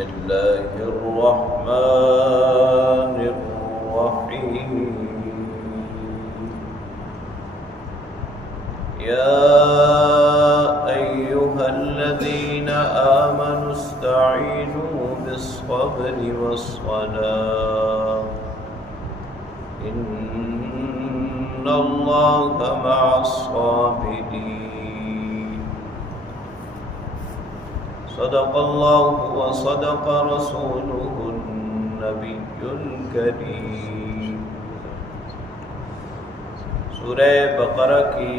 الله الرحمن الرحيم يا أيها الذين آمنوا استعينوا بالصبر والصلاة إن الله مع الصابرين صدق الله وصدق رسوله النبي الكريم۔ سورہ بقرہ کی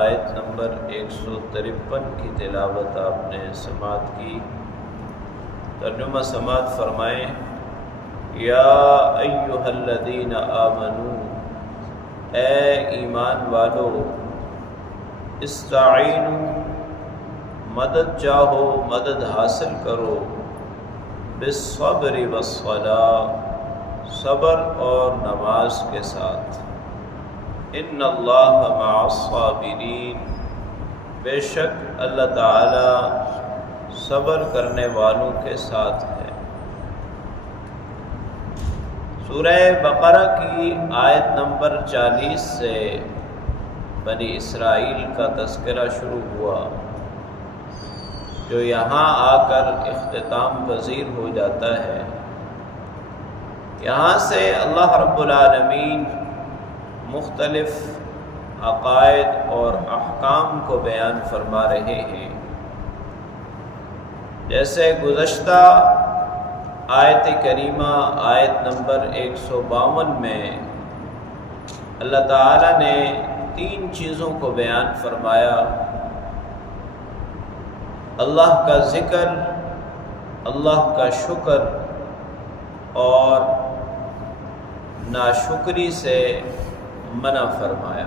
آیت نمبر 153 کی تلاوت آپ نے سماعت کی۔ ترجمہ سماعت فرمائیں۔ یا ایھا الذین آمنوا، اے ایمان والو، استعینوا، مدد چاہو، مدد حاصل کرو، بالصبر والصلاۃ، صبر اور نماز کے ساتھ، ان اللہ مع الصابرین، بے شک اللہ تعالی صبر کرنے والوں کے ساتھ ہے۔ سورہ بقرہ کی آیت نمبر 40 سے بنی اسرائیل کا تذکرہ شروع ہوا، جو یہاں آ کر اختتام پذیر ہو جاتا ہے۔ یہاں سے اللہ رب العالمین مختلف عقائد اور احکام کو بیان فرما رہے ہیں۔ جیسے گزشتہ آیت کریمہ آیت نمبر 152 میں اللہ تعالی نے 3 چیزوں کو بیان فرمایا: اللہ کا ذکر، اللہ کا شکر اور ناشکری سے منع فرمایا۔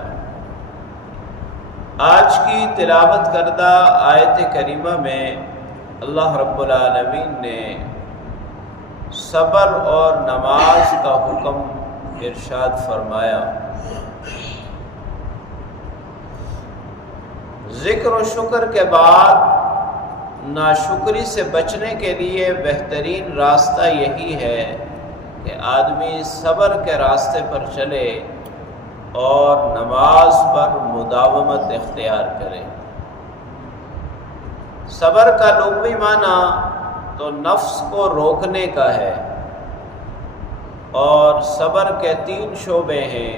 آج کی تلاوت کردہ آیت کریمہ میں اللہ رب العالمین نے صبر اور نماز کا حکم ارشاد فرمایا۔ ذکر و شکر کے بعد ناشکری سے بچنے کے لیے بہترین راستہ یہی ہے کہ آدمی صبر کے راستے پر چلے اور نماز پر مداومت اختیار کرے۔ صبر کا لغوی معنی تو نفس کو روکنے کا ہے، اور صبر کے 3 شعبے ہیں۔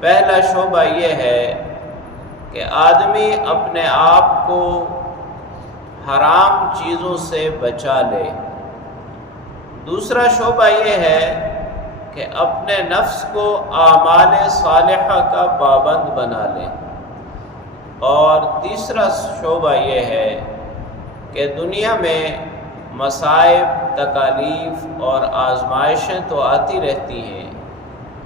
پہلا شعبہ یہ ہے کہ آدمی اپنے آپ کو حرام چیزوں سے بچا لے۔ دوسرا شعبہ یہ ہے کہ اپنے نفس کو اعمال صالحہ کا پابند بنا لے، اور تیسرا شعبہ یہ ہے کہ دنیا میں مصائب، تکالیف اور آزمائشیں تو آتی رہتی ہیں،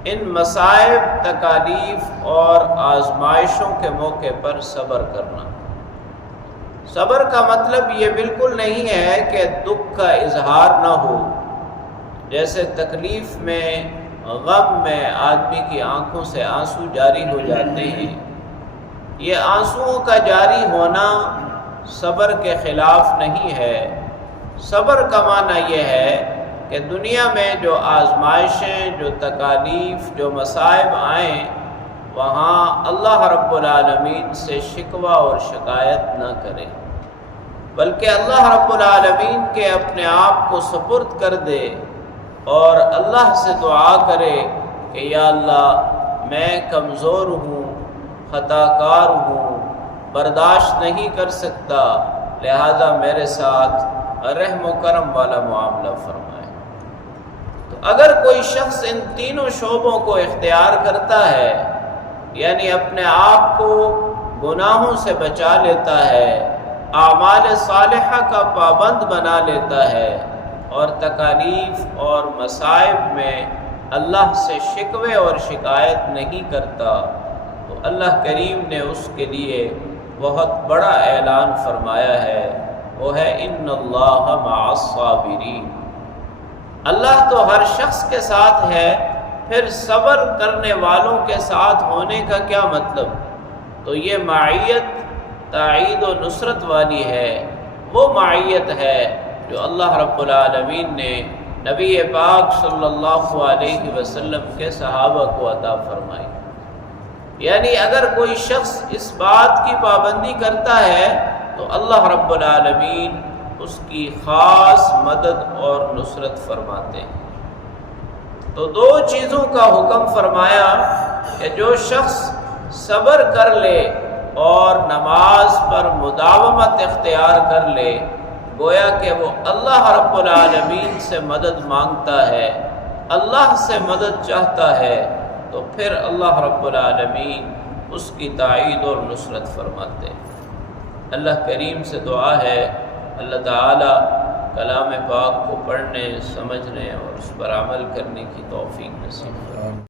ان مصائب، تکالیف اور آزمائشوں کے موقع پر صبر کرنا۔ صبر کا مطلب یہ بالکل نہیں ہے کہ دکھ کا اظہار نہ ہو۔ جیسے تکلیف میں، غم میں آدمی کی آنکھوں سے آنسو جاری ہو جاتے ہیں، یہ آنسوؤں کا جاری ہونا صبر کے خلاف نہیں ہے۔ صبر کا معنی یہ ہے کہ دنیا میں جو آزمائشیں، جو تکالیف، جو مصائب آئیں، وہاں اللہ رب العالمین سے شکوہ اور شکایت نہ کرے، بلکہ اللہ رب العالمین کے اپنے آپ کو سپرد کر دے اور اللہ سے دعا کرے کہ یا اللہ، میں کمزور ہوں، خطا کار ہوں، برداشت نہیں کر سکتا، لہذا میرے ساتھ رحم و کرم والا معاملہ فرمائے۔ تو اگر کوئی شخص ان تینوں شعبوں کو اختیار کرتا ہے، یعنی اپنے آپ کو گناہوں سے بچا لیتا ہے، اعمال صالحہ کا پابند بنا لیتا ہے، اور تکالیف اور مصائب میں اللہ سے شکوے اور شکایت نہیں کرتا، تو اللہ کریم نے اس کے لیے بہت بڑا اعلان فرمایا ہے، وہ ہے ان اللہ مع الصابرین۔ اللہ تو ہر شخص کے ساتھ ہے، پھر صبر کرنے والوں کے ساتھ ہونے کا کیا مطلب؟ تو یہ معیت تائید و نصرت والی ہے، وہ معیت ہے جو اللہ رب العالمین نے نبی پاک صلی اللہ علیہ وسلم کے صحابہ کو عطا فرمائی۔ یعنی اگر کوئی شخص اس بات کی پابندی کرتا ہے تو اللہ رب العالمین اس کی خاص مدد اور نصرت فرماتے ہیں۔ تو دو چیزوں کا حکم فرمایا کہ جو شخص صبر کر لے اور نماز پر مداومت اختیار کر لے، گویا کہ وہ اللہ رب العالمین سے مدد مانگتا ہے، اللہ سے مدد چاہتا ہے، تو پھر اللہ رب العالمین اس کی تائید اور نصرت فرماتے ہیں۔ اللہ کریم سے دعا ہے اللہ تعالی کلام پاک کو پڑھنے، سمجھنے اور اس پر عمل کرنے کی توفیق نصیب فرمائے۔